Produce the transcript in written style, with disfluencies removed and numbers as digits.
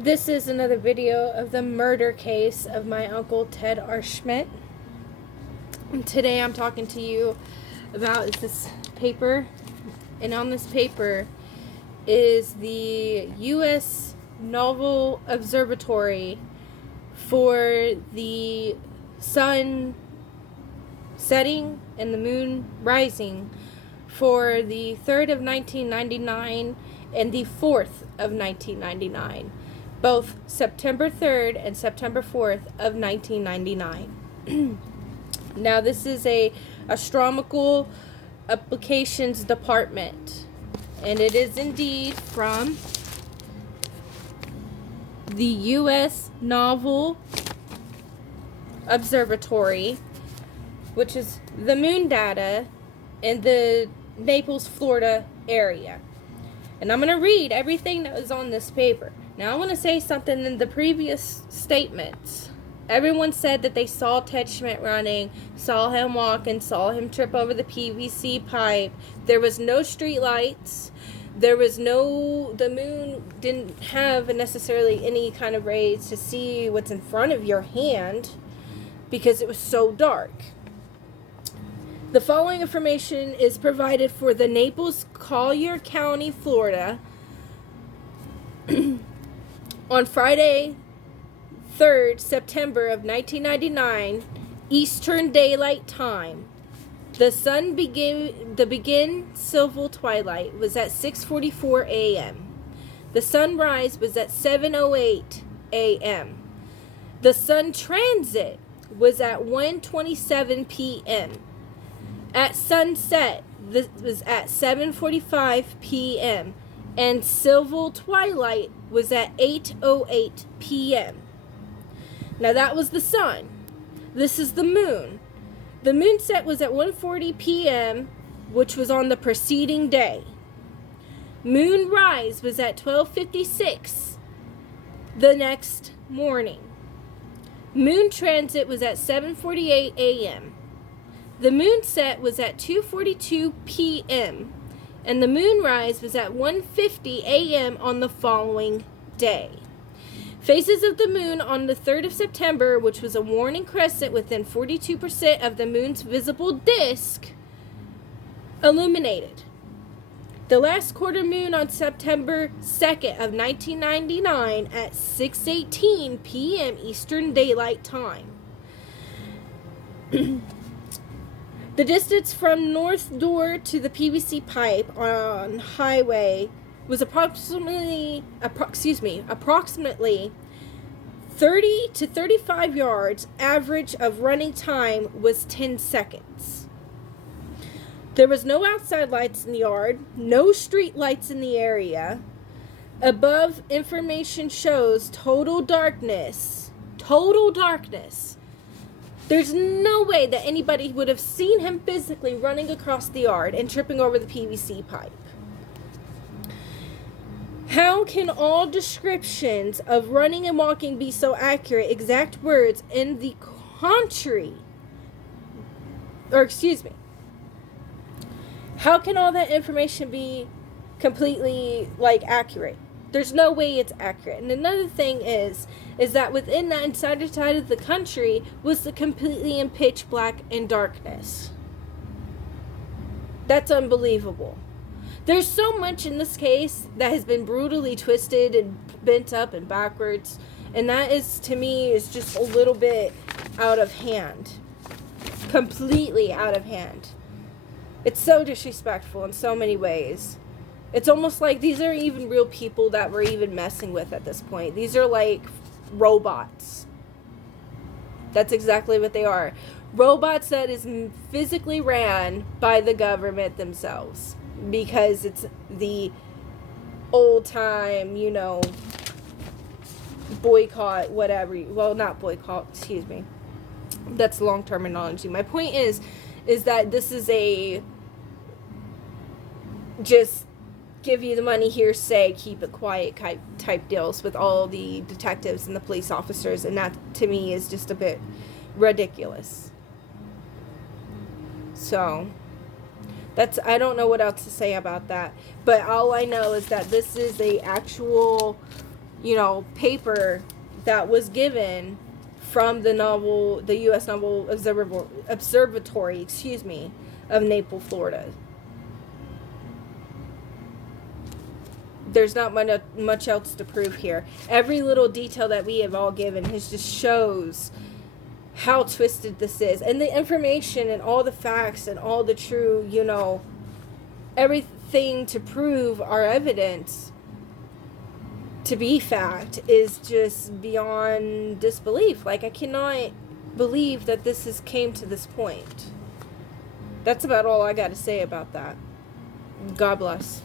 This is another video of the murder case of my uncle Ted R. Schmidt. And today I'm talking to you about this paper, and on this paper is the U.S. Naval Observatory for the sun setting and the moon rising for the 3rd of 1999 and the 4th of 1999. Both September 3rd and September 4th of 1999. Now, this is a astronomical applications department, and it is indeed from the U.S. Naval Observatory, which is the moon data in the Naples, Florida area. And I'm going to read everything that was on this paper. Now, I want to say something. In the previous statements, everyone said that they saw Ted Schmidt running, saw him walking, saw him trip over the PVC pipe. There was no street lights. The moon didn't have necessarily any kind of rays to see what's in front of your hand because it was so dark. The following information is provided for the Naples, Collier County, Florida, on Friday, 3rd September of 1999, Eastern Daylight Time. The sun begin civil twilight was at 6:44 a.m. The sunrise was at 7:08 a.m. The sun transit was at 1:27 p.m. At sunset, this was at 7:45 p.m. and civil twilight was at 8:08 p.m. Now that was the sun. This is the moon. The moon set was at 1:40 p.m., which was on the preceding day. Moon rise was at 12:56 the next morning. Moon transit was at 7:48 a.m. The moon set was at 2:42 p.m. and the moon rise was at 1:50 a.m. on the following day. Phases of the moon on the 3rd of September, which was a warning crescent within 42% of the moon's visible disk, illuminated. The last quarter moon on September 2nd of 1999 at 6:18 p.m. Eastern Daylight Time. The distance from North Door to the PVC pipe on highway was approximately 30 to 35 yards. Average of running time was 10 seconds. There was no outside lights in the yard, no street lights in the area. Above information shows total darkness. Total darkness. There's no way that anybody would have seen him physically running across the yard and tripping over the PVC pipe. How can all descriptions of running and walking be so accurate? Exact words in the contrary. How can all that information be completely, accurate? There's no way it's accurate. And another thing is that within that entire side of the country was completely in pitch black and darkness. That's unbelievable. There's so much in this case that has been brutally twisted and bent up and backwards, and that is, to me, is just a little bit out of hand. Completely out of hand. It's so disrespectful in so many ways. It's almost like these aren't even real people that we're even messing with at this point. These are like robots. That's exactly what they are. Robots that is physically ran by the government themselves. Because it's the old time, boycott, whatever. Well, not boycott, excuse me. That's long terminology. My point is that this is a just give you the money, hearsay, keep it quiet type deals with all the detectives and the police officers, and that to me is just a bit ridiculous. So I don't know what else to say about that, but all I know is that this is a actual paper that was given from the U.S. Naval Observatory, of Naples, Florida. There's not much else to prove here. Every little detail that we have all given just shows how twisted this is. And the information and all the facts and all the true, everything to prove our evidence to be fact is just beyond disbelief. Like, I cannot believe that this came to this point. That's about all I got to say about that. God bless.